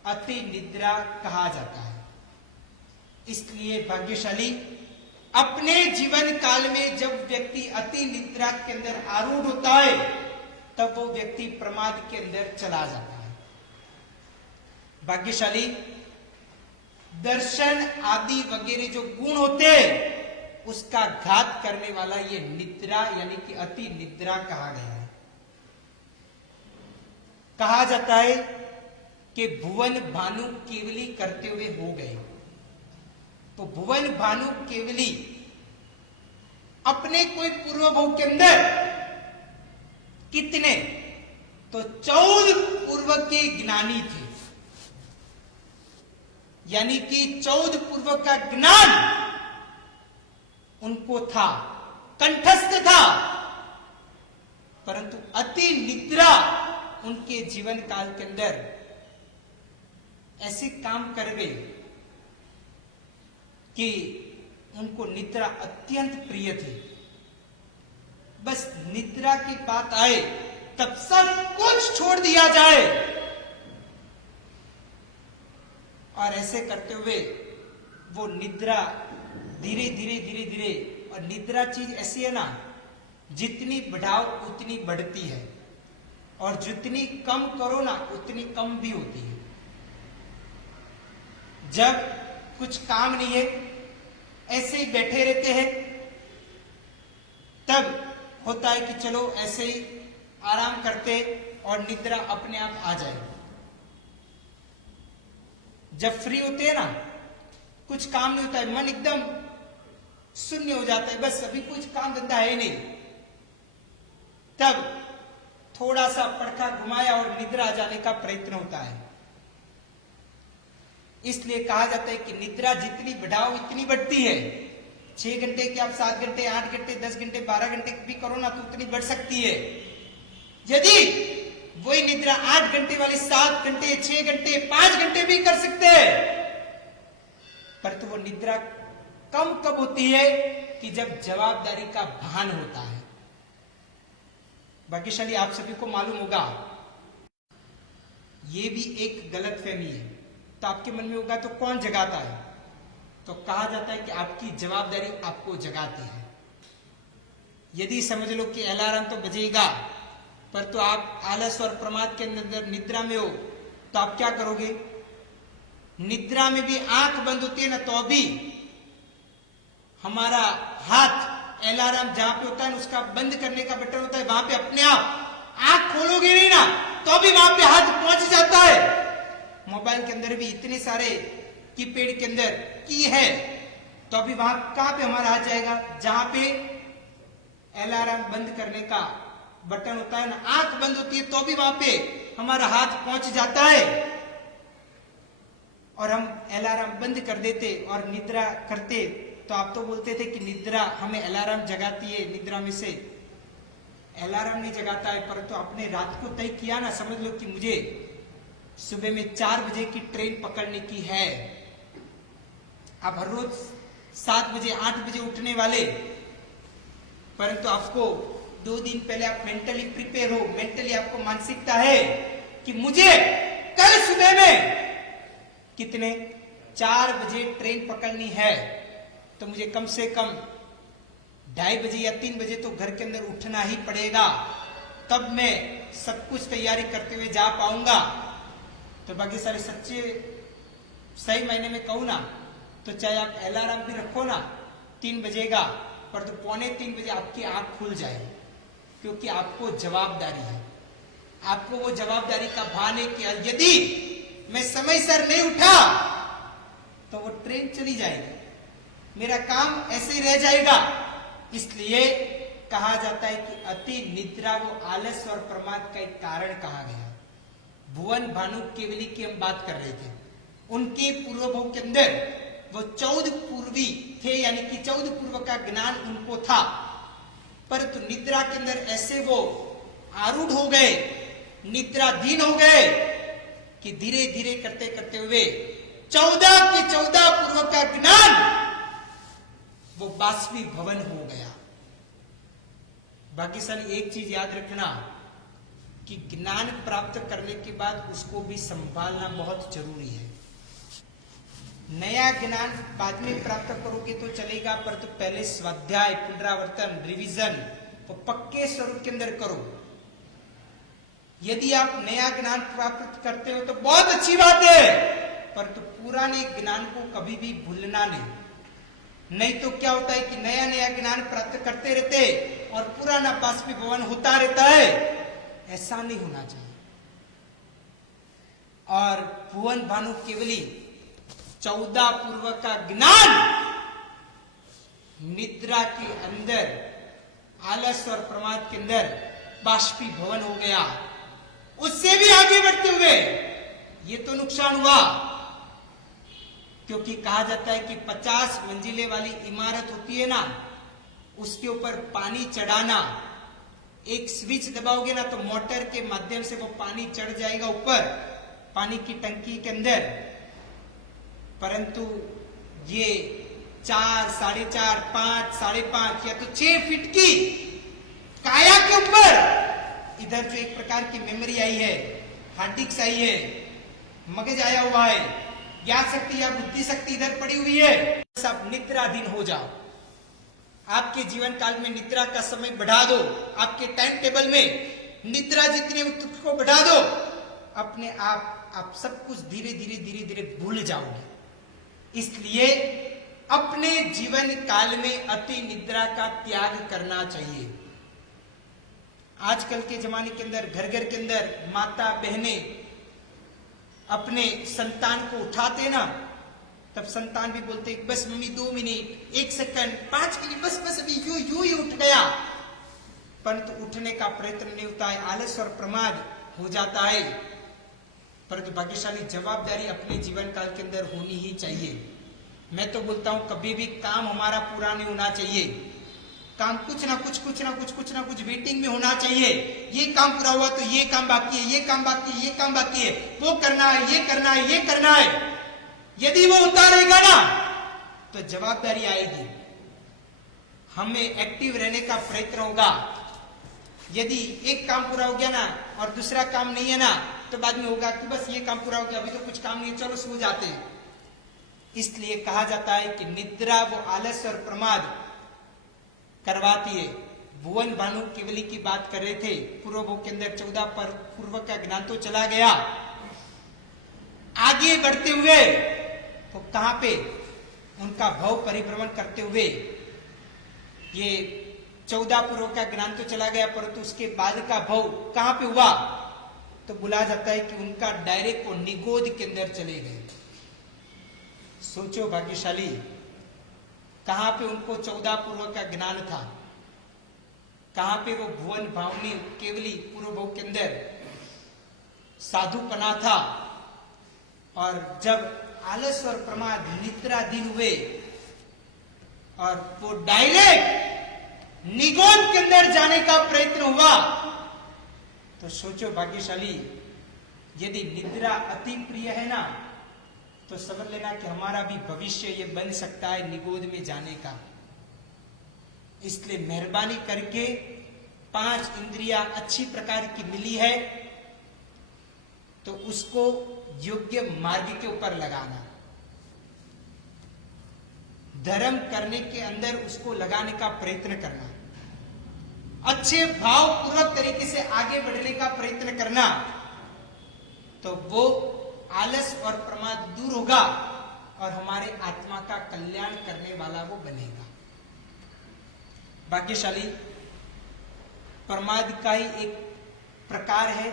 अति निद्रा कहा जाता है। इसलिए भाग्यशाली अपने जीवन काल में जब व्यक्ति अति निद्रा के अंदर आरूढ़ होता है तब वो व्यक्ति प्रमाद के अंदर चला जाता है। भाग्यशाली दर्शन आदि वगैरह जो गुण होते हैं उसका घात करने वाला ये निद्रा यानी कि अति निद्रा कहा गया है। कहा जाता है कि भुवन भानु केवली करते हुए हो गए। तो भुवन भानु केवली अपने कोई पूर्व भोग के अंदर कितने, तो 14 पूर्व के ज्ञानी थे, यानी कि 14 पूर्व का ज्ञान उनको था, कंठस्थ था, परंतु अति निद्रा निद्रा उनके जीवन काल के अंदर ऐसे काम कर गए कि उनको निद्रा अत्यंत प्रिय थी। बस निद्रा की बात आए तब सब कुछ छोड़ दिया जाए, और ऐसे करते हुए वो निद्रा धीरे धीरे धीरे धीरे, और निद्रा चीज ऐसी है ना, जितनी बढ़ाओ उतनी बढ़ती है, और जितनी कम करो ना उतनी कम भी होती है। जब कुछ काम नहीं है, ऐसे ही बैठे रहते हैं, तब होता है कि चलो ऐसे ही आराम करते और निद्रा अपने आप आ जाए। जब फ्री होते हैं ना, कुछ काम नहीं होता है, मन एकदम शून्य हो जाता है, बस अभी कुछ काम धंधा है नहीं, तब थोड़ा सा पड़खा घुमाया और निद्रा आ जाने का प्रयत्न होता है। इसलिए कहा जाता है कि निद्रा जितनी बढ़ाओ इतनी बढ़ती है। 6 घंटे की आप 7 घंटे, 8 घंटे, 10 घंटे, 12 घंटे भी करो ना तो उतनी बढ़ सकती है। यदि वही निद्रा 8 घंटे वाली 7 घंटे, 6 घंटे, 5 घंटे भी कर सकते हैं, पर तो वो निद्रा कम कब होती है कि जब जवाबदारी का भान होता है। भाग्यशाली आप सभी को मालूम होगा, ये भी एक गलतफहमी है। तो आपके मन में होगा तो कौन जगाता है? तो कहा जाता है कि आपकी जवाबदारी आपको जगाती है। यदि समझ लो कि अलार्म तो बजेगा, पर तो आप आलस और प्रमाद के अंदर निद्रा में हो, तो आप क्या करोगे? निद्रा में भी आंख बंद होती है ना, तो भी हमारा हाथ अलार्म जहां पे होता है उसका बंद करने का बटन होता है, वहां पे अपने आप आंख खोलोगे नहीं ना, तो भी वहां पे हाथ पहुंच जाता है। मोबाइल के अंदर भी इतने सारे कीपैड के अंदर की है, तो अभी वहां कहां पे हमारा हाथ जाएगा? जहां पे अलार्म बंद करने का बटन होता है ना, आंख बंद होती है तो भी वहां पे हमारा हाथ पहुंच जाता है, और हम अलार्म बंद कर देते और निद्रा करते। तो आप तो बोलते थे कि निद्रा हमें अलार्म जगाती है, निद्रा में से अलार्म नहीं जगाता है, परंतु आपने रात को तय किया ना, समझ लो कि मुझे सुबह में 4 बजे की ट्रेन पकड़ने की है। आप हर रोज 7 बजे 8 बजे उठने वाले, परंतु आपको 2 दिन पहले आप मेंटली प्रिपेयर हो, मेंटली आपको मानसिकता है कि मुझे कल सुबह में कितने 4 बजे ट्रेन पकड़नी है, तो मुझे कम से कम 2:30 बजे या 3 बजे तो घर के अंदर उठना ही पड़ेगा, तब मैं सब कुछ तैयारी करते हुए जा पाऊंगा। तो बाकी सारे सच्चे सही मायने में कहूं ना, तो चाहे आप अलार्म भी रखो ना 3 बजेगा, पर तो 2:45 बजे आपकी आंख खुल जाए, क्योंकि आपको जवाबदारी है, आपको वो जवाबदारी का भान है कि यदि मैं समय सर नहीं उठा तो वो ट्रेन चली जाएगी, मेरा काम ऐसे ही रह जाएगा। इसलिए कहा जाता है कि अति निद्रा वो आलस और प्रमाद का एक कारण कहा गया। भुवन भानु केवली की हम बात कर रहे थे, उनके पूर्वभव के अंदर वो 14 पूर्वी थे, यानी कि 14 पूर्व का ज्ञान उनको था, परंतु निद्रा के अंदर ऐसे वो आरूढ़ हो गए, निद्राधीन हो गए कि धीरे धीरे करते करते हुए 14 के 14 पूर्व का ज्ञान वो बाष्पीभवन हो गया। बाकी सारी एक चीज याद रखना कि ज्ञान प्राप्त करने के बाद उसको भी संभालना बहुत जरूरी है। नया ज्ञान बाद में प्राप्त करोगे तो चलेगा, पर तो पहले स्वाध्याय, पुनरावर्तन, रिवीजन वो पक्के स्वरूप के अंदर करो। यदि आप नया ज्ञान प्राप्त करते हो तो बहुत अच्छी बात है, पर तो पुराने ज्ञान को कभी भी भूलना नहीं तो क्या होता है कि नया नया ज्ञान प्राप्त करते रहते और पुराना बाष्पीभवन होता रहता है। ऐसा नहीं होना चाहिए। और भुवन भानु केवली 14 पूर्व का ज्ञान निद्रा के अंदर, आलस और प्रमाद के अंदर बाष्पीभवन हो गया। उससे भी आगे बढ़ते हुए ये तो नुकसान हुआ, क्योंकि कहा जाता है कि 50 मंजिले वाली इमारत होती है ना, उसके ऊपर पानी चढ़ाना एक स्विच दबाओगे ना तो मोटर के माध्यम से वो पानी चढ़ जाएगा ऊपर पानी की टंकी के अंदर। परंतु ये 4, 4.5, 5, 5.5 या तो 6 फीट की काया के ऊपर इधर जो एक प्रकार की मेमोरी आई है, हार्ड डिस्क आई है, मगज आया हुआ है, ज्ञान शक्ति या बुद्धि शक्ति इधर पड़ी हुई है। सब निद्राधीन हो जाओ। आपके जीवन काल में निद्रा का समय बढ़ा दो, आपके टाइम टेबल में निद्रा जितनी उसको बढ़ा दो, अपने आप सब कुछ धीरे धीरे भूल जाओगे। इसलिए अपने जीवन काल में अति निद्रा का त्याग करना चाहिए। आजकल के जमाने के अंदर घर घर के अंदर माता बहनें अपने संतान को उठाते ना, तब संतान भी बोलते बस मम्मी 2 मिनट, 1 सेकंड, 5 मिनट, बस अभी यूं ही उठ गया। परंतु उठने का प्रयत्न नहीं होता है, आलस और प्रमाद हो जाता है। परंतु भाग्यशाली जवाबदारी अपने जीवन काल के अंदर होनी ही चाहिए। मैं तो बोलता हूं कभी भी काम हमारा पूरा नहीं होना चाहिए। काम कुछ ना कुछ वेटिंग में होना चाहिए। ये काम पूरा हुआ तो ये काम बाकी है, ये काम बाकी है, ये काम बाकी है, वो करना है, ये करना है, ये करना है। यदि वो होता रहेगा ना तो जवाबदारी आएगी, हमें एक्टिव रहने का प्रयत्न होगा। यदि एक काम पूरा हो गया ना और दूसरा काम नहीं है ना तो बाद में होगा कि बस ये काम पूरा हो गया, अभी तो कुछ काम नहीं है, चलो सो जाते हैं। इसलिए कहा जाता है कि निद्रा वो आलस और प्रमाद करवाती है। भुवन भानु केवली की बात कर रहे थे, पूर्व भोग के अंदर 14 पर पूर्व का ज्ञान तो चला गया। आगे बढ़ते हुए तो कहां पे उनका भाव परिभ्रमण करते हुए ये 14 पूर्व का ज्ञान तो चला गया, परंतु उसके बाद का भाव कहां पे हुआ तो बोला जाता है कि उनका डायरेक्ट वो निगोद के अंदर चले गए। सोचो भाग्यशाली, कहां पे उनको 14 पूर्व का ज्ञान था, कहां पे वो भुवन भावनी केवली पूर्व भोग के अंदर साधुपना था। और जब आलस और प्रमाद निद्राधीन हुए और वो डायरेक्ट निगोद के अंदर जाने का प्रयत्न हुआ, तो सोचो भाग्यशाली, यदि निद्रा अति प्रिय है ना तो समझ लेना कि हमारा भी भविष्य ये बन सकता है निगोद में जाने का। इसलिए मेहरबानी करके 5 इंद्रियां अच्छी प्रकार की मिली है तो उसको योग्य मार्ग के ऊपर लगाना, धर्म करने के अंदर उसको लगाने का प्रयत्न करना, अच्छे भाव पूर्वक तरीके से आगे बढ़ने का प्रयत्न करना, तो वो आलस और प्रमाद दूर होगा और हमारे आत्मा का कल्याण करने वाला वो बनेगा। भाग्यशाली प्रमाद का ही एक प्रकार है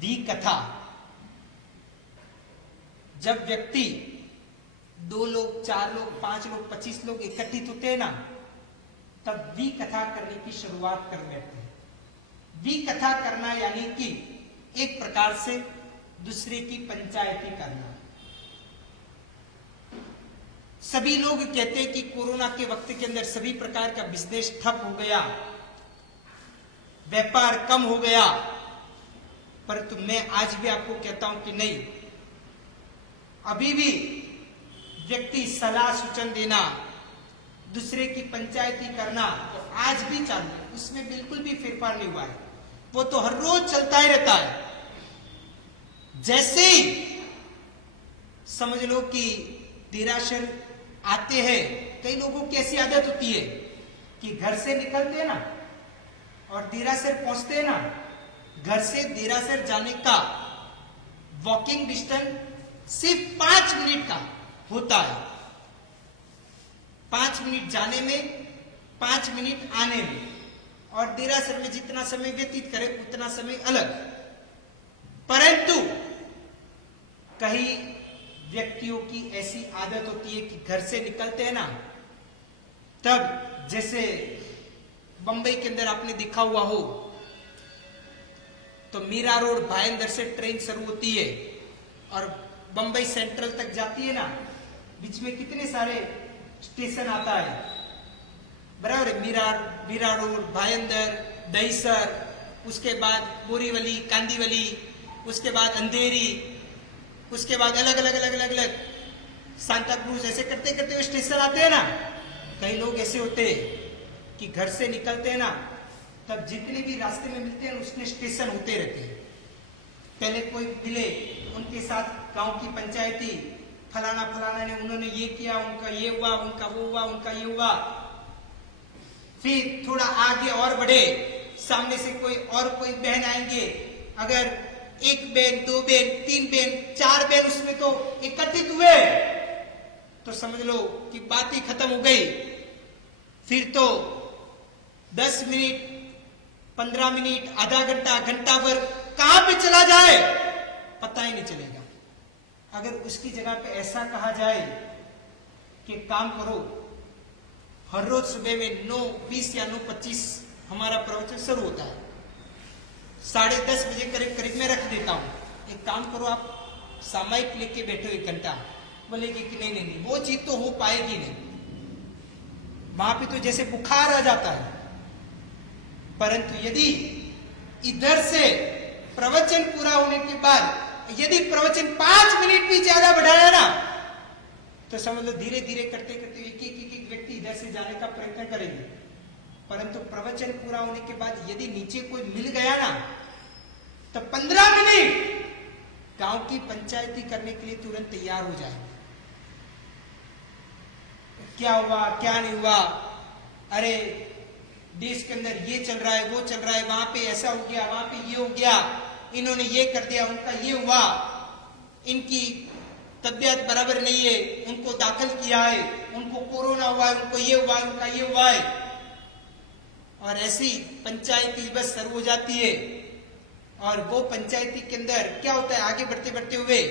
विकथा। जब व्यक्ति 2 लोग, 4 लोग, 5 लोग, 25 लोग इकट्ठित होते हैं ना, तब विकथा करने की शुरुआत कर देते हैं। विकथा करना यानी कि एक प्रकार से दूसरे की पंचायती करना। सभी लोग कहते हैं कि कोरोना के वक्त के अंदर सभी प्रकार का बिजनेस ठप हो गया, व्यापार कम हो गया, परंतु मैं आज भी आपको कहता हूं कि नहीं, अभी भी व्यक्ति सलाह सूचन देना, दूसरे की पंचायती करना तो आज भी चालू है, उसमें बिल्कुल भी फेरफार नहीं हुआ है। वो तो हर रोज चलता ही रहता है। जैसे ही समझ लो कि देरासर आते हैं, कई लोगों की ऐसी आदत होती है कि घर से निकलते हैं ना और देरासर पहुंचते हैं ना, घर से देरासर जाने का वॉकिंग डिस्टेंस सिर्फ 5 मिनट का होता है। 5 मिनट जाने में, 5 मिनट आने में, और देरासर में जितना समय व्यतीत करे उतना समय अलग। परंतु कई व्यक्तियों की ऐसी आदत होती है कि घर से निकलते हैं ना, तब जैसे बंबई के अंदर आपने देखा हुआ हो तो मीरा रोड भाईंदर से ट्रेन शुरू होती है और बंबई सेंट्रल तक जाती है ना, बीच में कितने सारे स्टेशन आता है, बराबर है। मीरा रोड, भाईंदर, दहीसर, उसके बाद बोरीवली, कांदीवली, उसके बाद अंधेरी, उसके बाद अलग अलग अलग अलग अलग सांता क्रूज, ऐसे करते करते हुए स्टेशन आते हैं ना। कई लोग ऐसे होते हैं कि घर से निकलते हैं ना, तब जितने भी रास्ते में मिलते हैं उसमें स्टेशन होते रहते हैं। पहले कोई मिले, उनके साथ गांव की पंचायती, फलाना फलाना ने उन्होंने ये किया, उनका ये हुआ, उनका वो हुआ, उनका ये हुआ। फिर थोड़ा आगे और बढ़े, सामने से कोई बहन आएंगे, अगर एक बहन, दो बहन, तीन बहन, चार बहन उसमें तो इकट्ठित हुए तो समझ लो कि बात ही खत्म हो गई। फिर तो 10 मिनट, 15 मिनट, आधा घंटा, घंटा भर कहां पे चला जाए पता ही नहीं चलेगा। अगर उसकी जगह पे ऐसा कहा जाए कि काम करो, हर रोज सुबह में 9:20 या 9:25 हमारा प्रवचन शुरू होता है, 10:30 बजे करीब करीब में रख देता हूं। एक काम करो, आप सामायिक लेके बैठो 1 घंटा। बोलेगी कि नहीं नहीं नहीं, वो चीज तो हो पाएगी नहीं, वहां पे तो जैसे बुखार आ जाता है। परंतु यदि इधर से प्रवचन पूरा होने के बाद यदि प्रवचन 5 मिनट भी ज्यादा बढ़ाया ना, तो समझ लो धीरे धीरे करते करते एक एक व्यक्ति इधर से जाने का प्रयत्न करेंगे। परंतु प्रवचन पूरा होने के बाद यदि नीचे कोई मिल गया ना, तो 15 मिनट गांव की पंचायती करने के लिए तुरंत तैयार हो जाए। क्या हुआ, क्या नहीं हुआ, अरे देश के अंदर ये चल रहा है, वो चल रहा है, वहां पे ऐसा हो गया, वहां पे ये हो गया, इन्होंने ये कर दिया, उनका ये हुआ, इनकी तबीयत बराबर नहीं है, उनको दाखिल किया है, उनको कोरोना हुआ है, उनको ये हुआ, उनका ये हुआ है। और ऐसी पंचायती बस शुरू हो जाती है। और वो पंचायती के अंदर क्या होता है, आगे बढ़ते बढ़ते हुए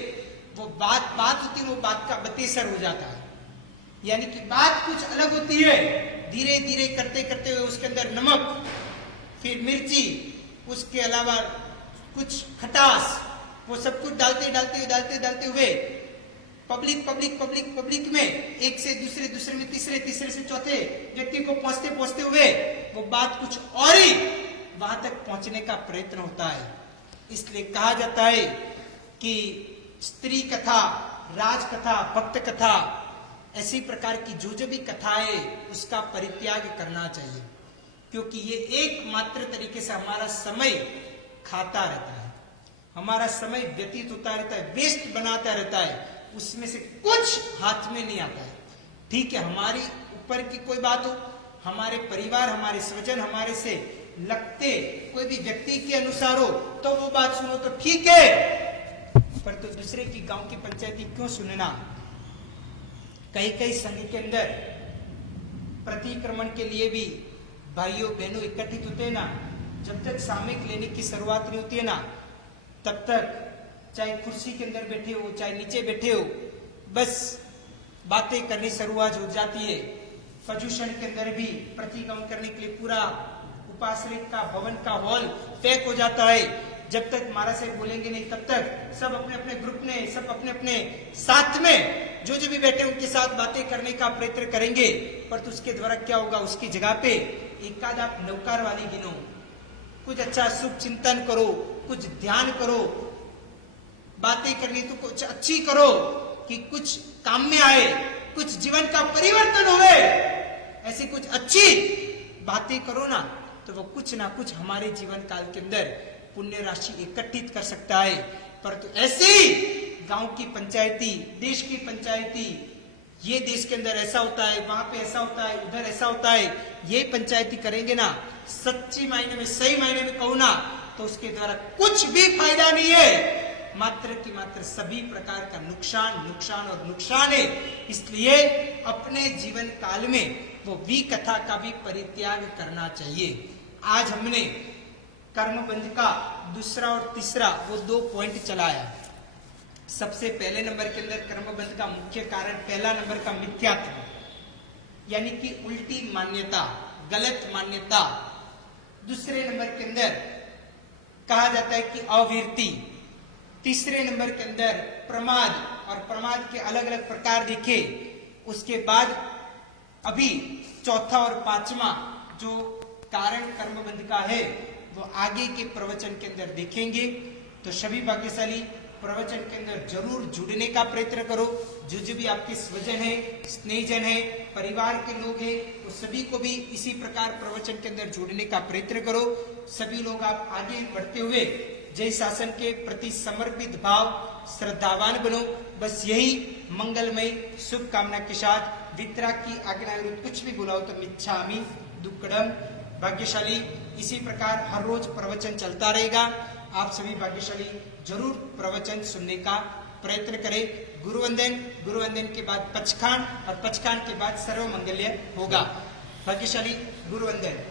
वो बात होती है, वो बात का बतेसर हो जाता है। यानी कि बात कुछ अलग होती है, धीरे धीरे करते करते हुए उसके अंदर नमक, फिर मिर्ची, उसके अलावा कुछ खटास, वो सब कुछ डालते हुए पब्लिक में एक से दूसरे, दूसरे में तीसरे, तीसरे से चौथे व्यक्ति को पहुंचते हुए वो बात कुछ और ही वहां तक पहुंचने का प्रयत्न होता है। इसलिए कहा जाता है कि स्त्री कथा, राज कथा, भक्त कथा, ऐसी प्रकार की जो भी कथा है उसका परित्याग करना चाहिए, क्योंकि ये एकमात्र तरीके से हमारा समय खाता रहता है, हमारा समय व्यतीत होता रहता है, वेस्ट बनाता रहता है, उसमें से कुछ हाथ में नहीं आता है। ठीक है, हमारी ऊपर की कोई बात हो, हमारे परिवार, हमारे स्वजन, हमारे से लगते कोई भी व्यक्ति के अनुसार हो तो वो बात सुनो तो ठीक है, पर तो दूसरे की गांव की पंचायती क्यों सुनना। कई संघ के अंदर प्रतिक्रमण के लिए भी भाइयों बहनों इकट्ठित होते हैं ना, जब तक सामयिक लेने की शुरुआत नहीं होती है ना, तब तक चाहे कुर्सी के अंदर बैठे हो, चाहे नीचे बैठे हो, बस बातें करनी शुरुआत हो जाती है। प्रदूषण के अंदर भी प्रतिक्रमण करने के लिए पूरा उपाश्रय का भवन का हॉल पैक हो जाता है। जब तक महाराज साहब बोलेंगे नहीं, तब तक सब अपने अपने ग्रुप में, सब अपने अपने साथ में जो भी बैठे उनके साथ बातें करने का प्रयत्न करेंगे। पर तो उसके द्वारा क्या होगा, उसकी जगह पे एकाध आप नौकार वाली गिनो, कुछ अच्छा शुभ चिंतन करो, कुछ ध्यान करो, बातें करनी तो कुछ अच्छी करो कि कुछ काम में आए, कुछ जीवन का परिवर्तन हुए, ऐसी कुछ अच्छी बातें करो ना, तो वो कुछ ना कुछ हमारे जीवन काल के अंदर पुण्य राशि एकत्रित कर सकता है। परंतु ऐसी गांव की पंचायती, देश की पंचायती, ये देश के अंदर ऐसा होता है, वहां पे ऐसा होता है, उधर ऐसा होता है, ये पंचायती करेंगे ना, सच्ची मायने में, सही मायने में कहूं ना, तो उसके द्वारा कुछ भी फायदा नहीं है, मात्र की मात्र सभी प्रकार का नुकसान और नुकसान है। इसलिए अपने जीवन काल में वो विकथा का भी परित्याग करना चाहिए। आज हमने कर्मबंध का दूसरा और तीसरा वो 2 पॉइंट चलाया। सबसे पहले नंबर के अंदर कर्मबंध का मुख्य कारण, पहला नंबर का मिथ्यात्व, यानी कि उल्टी मान्यता, गलत मान्यता। दूसरे नंबर के अंदर कहा जाता है कि अवीरती। तीसरे नंबर के अंदर प्रमाद, और प्रमाद के अलग अलग प्रकार देखे। उसके बाद अभी चौथा और पांचवा जो कारण कर्मबंध का है वो आगे के प्रवचन के अंदर देखेंगे। तो सभी भाग्यशाली प्रवचन के अंदर जरूर जुड़ने का प्रयत्न करो। जो भी आपके स्वजन है, स्नेहजन है, परिवार के लोग हैं, वो सभी को भी इसी प्रकार प्रवचन के अंदर जुड़ने का प्रयत्न करो। सभी लोग आप आगे बढ़ते हुए जय शासन के प्रति समर्पित भाव श्रद्धावान बनो। बस यही मंगलमय शुभकामना के साथ वितरा की आज्ञा विरुद्ध कुछ भी बुलाओ तो मिच्छामि दुक्कडम। भाग्यशाली इसी प्रकार हर रोज प्रवचन चलता रहेगा। आप सभी भाग्यशाली जरूर प्रवचन सुनने का प्रयत्न करें। गुरुवंदन के बाद पचखान और पचखान के बाद सर्व मंगल्य होगा। भाग्यशाली गुरुवंदन।